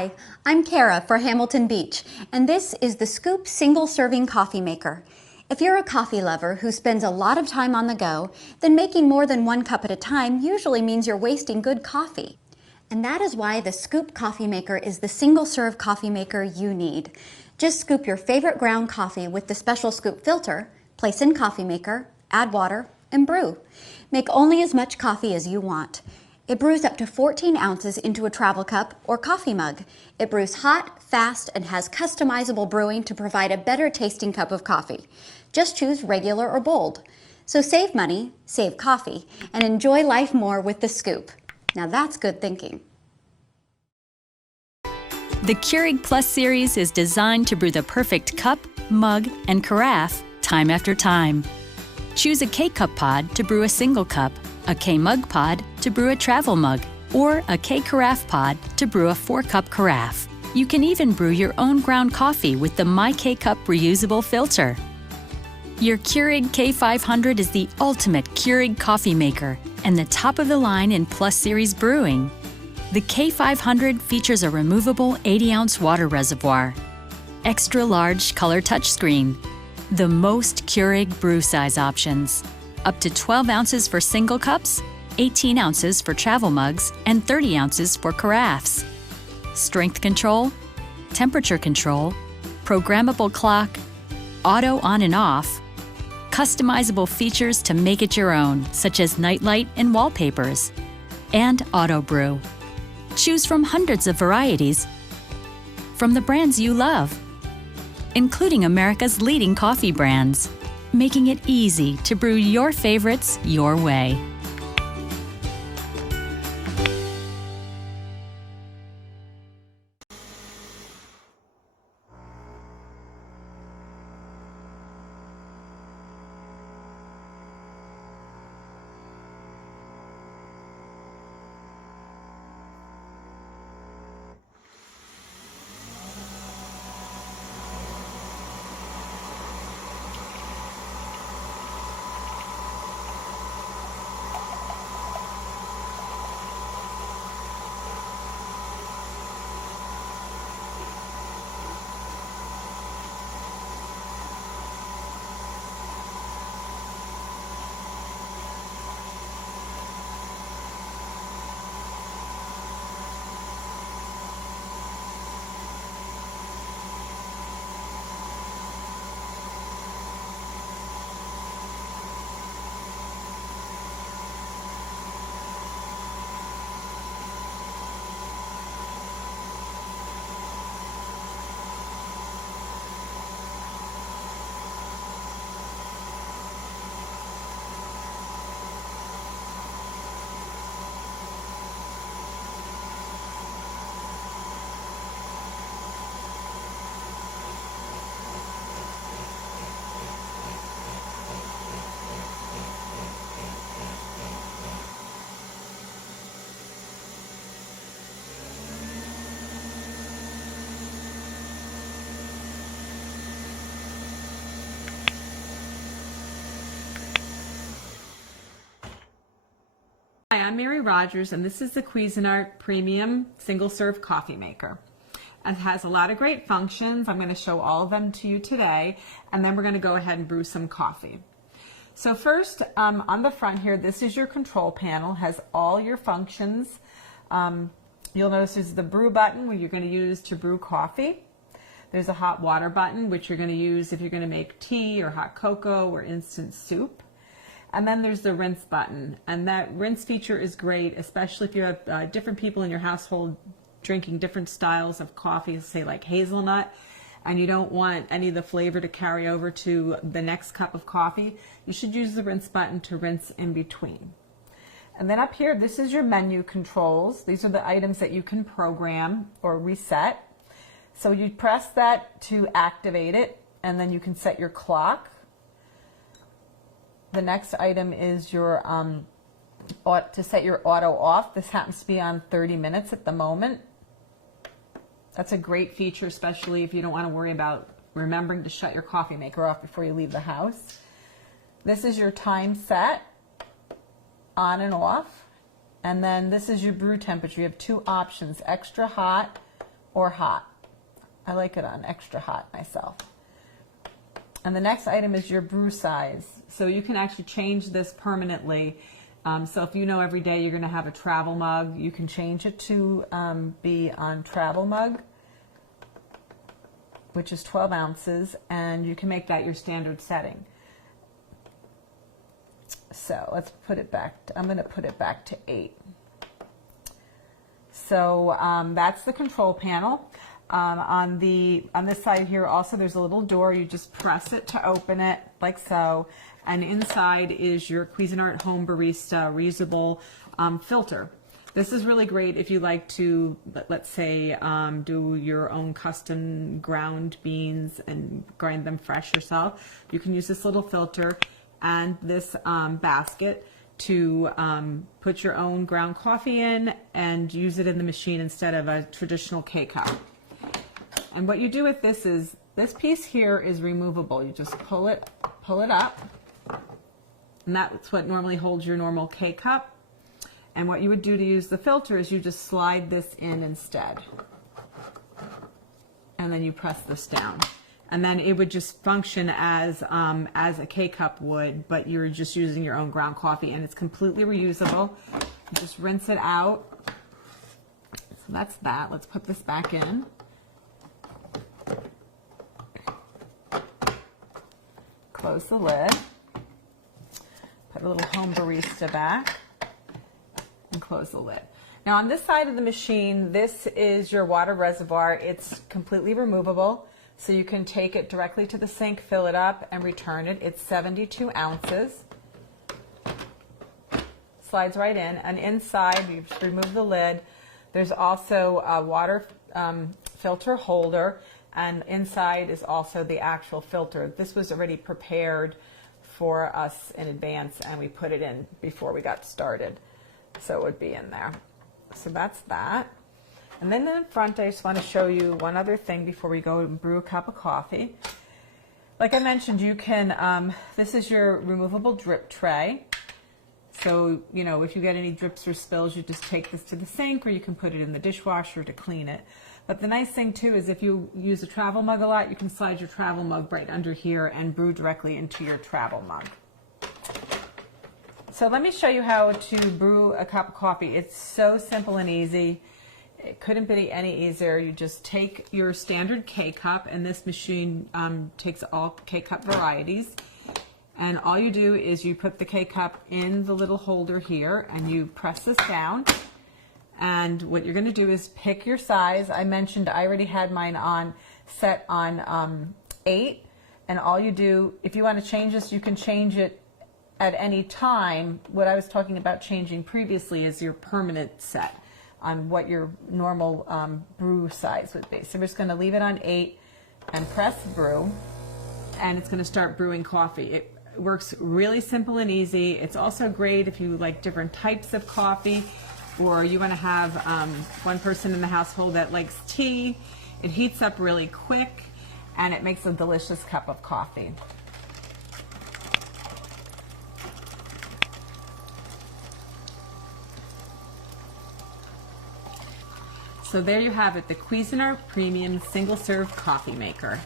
Hi, I'm Kara for Hamilton Beach, and this is the Scoop single-serving coffee maker. If you're a coffee lover who spends a lot of time on the go, then making more than one cup at a time usually means you're wasting good coffee. And that is why the Scoop coffee maker is the single-serve coffee maker you need. Just scoop your favorite ground coffee with the special scoop filter, place in coffee maker, add water, and brew. Make only as much coffee as you want. It brews up to 14 ounces into a travel cup or coffee mug. It brews hot, fast, and has customizable brewing to provide a better tasting cup of coffee. Just choose regular or bold. So save money, save coffee, and enjoy life more with the Scoop. Now that's good thinking. The Keurig Plus series is designed to brew the perfect cup, mug, and carafe time after time. Choose a K-Cup pod to brew a single cup, a K-Mug pod to brew a travel mug, or a K-Carafe pod to brew a 4-cup carafe. You can even brew your own ground coffee with the My K-Cup reusable filter. Your Keurig K500 is the ultimate Keurig coffee maker and the top of the line in Plus Series brewing. The K500 features a removable 80-ounce water reservoir, extra large color touchscreen, the most Keurig brew size options, up to 12 ounces for single cups, 18 ounces for travel mugs, and 30 ounces for carafes. Strength control, temperature control, programmable clock, auto on and off, customizable features to make it your own, such as nightlight and wallpapers, and auto brew. Choose from hundreds of varieties from the brands you love, including America's leading coffee brands, making it easy to brew your favorites your way. Hi, I'm Mary Rogers, and this is the Cuisinart Premium Single-Serve Coffee Maker. It has a lot of great functions. I'm going to show all of them to you today, and then we're going to go ahead and brew some coffee. So first, on the front here, this is your control panel. It has all your functions. You'll notice there's the brew button, where you're going to use to brew coffee. There's a hot water button, which you're going to use if you're going to make tea or hot cocoa or instant soup. And then there's the rinse button, and that rinse feature is great, especially if you have different people in your household drinking different styles of coffee, say like hazelnut, and you don't want any of the flavor to carry over to the next cup of coffee. You should use the rinse button to rinse in between. And then up here, this is your menu controls. These are the items that you can program or reset. So you press that to activate it, and then you can set your clock. The next item is your to set your auto off. This happens to be on 30 minutes at the moment. That's a great feature, especially if you don't want to worry about remembering to shut your coffee maker off before you leave the house. This is your time set, on and off. And then this is your brew temperature. You have two options, extra hot or hot. I like it on extra hot myself. And the next item is your brew size. So you can actually change this permanently. So if you know every day you're going to have a travel mug, you can change it to be on travel mug, which is 12 ounces, and you can make that your standard setting. So let's put it back, I'm going to put it back to 8. So that's the control panel. On this side here also there's a little door. You just press it to open it like so. And inside is your Cuisinart Home Barista reusable filter. This is really great if you like to, let's say, do your own custom ground beans and grind them fresh yourself. You can use this little filter and this basket to put your own ground coffee in and use it in the machine instead of a traditional K-cup. And what you do with this is, this piece here is removable. You just pull it up, and that's what normally holds your normal K-cup. And what you would do to use the filter is you just slide this in instead. And then you press this down. And then it would just function as a K-cup would, but you're just using your own ground coffee, and it's completely reusable. You just rinse it out. So that's that. Let's put this back in. Close the lid. Put a little Home Barista back and close the lid. Now on this side of the machine, this is your water reservoir. It's completely removable, so you can take it directly to the sink, fill it up, and return it. It's 72 ounces. Slides right in, and inside, you just remove the lid. There's also a water filter holder, and inside is also the actual filter. This was already prepared for us in advance, and we put it in before we got started, so it would be in there. So that's that. And then in front, I just want to show you one other thing before we go and brew a cup of coffee. Like I mentioned, you can, this is your removable drip tray. So, you know, if you get any drips or spills, you just take this to the sink, or you can put it in the dishwasher to clean it. But the nice thing too is if you use a travel mug a lot, you can slide your travel mug right under here and brew directly into your travel mug. So let me show you how to brew a cup of coffee. It's so simple and easy. It couldn't be any easier. You just take your standard K-cup, and this machine takes all K-cup varieties. And all you do is you put the K-cup in the little holder here, and you press this down. And what you're going to do is pick your size. I mentioned I already had mine set on 8. And all you do, if you want to change this, you can change it at any time. What I was talking about changing previously is your permanent set on what your normal brew size would be. So we're just going to leave it on 8 and press brew, and it's going to start brewing coffee. It works really simple and easy. It's also great if you like different types of coffee, or you want to have one person in the household that likes tea. It heats up really quick, and it makes a delicious cup of coffee. So there you have it, the Cuisinart Premium Single Serve Coffee Maker.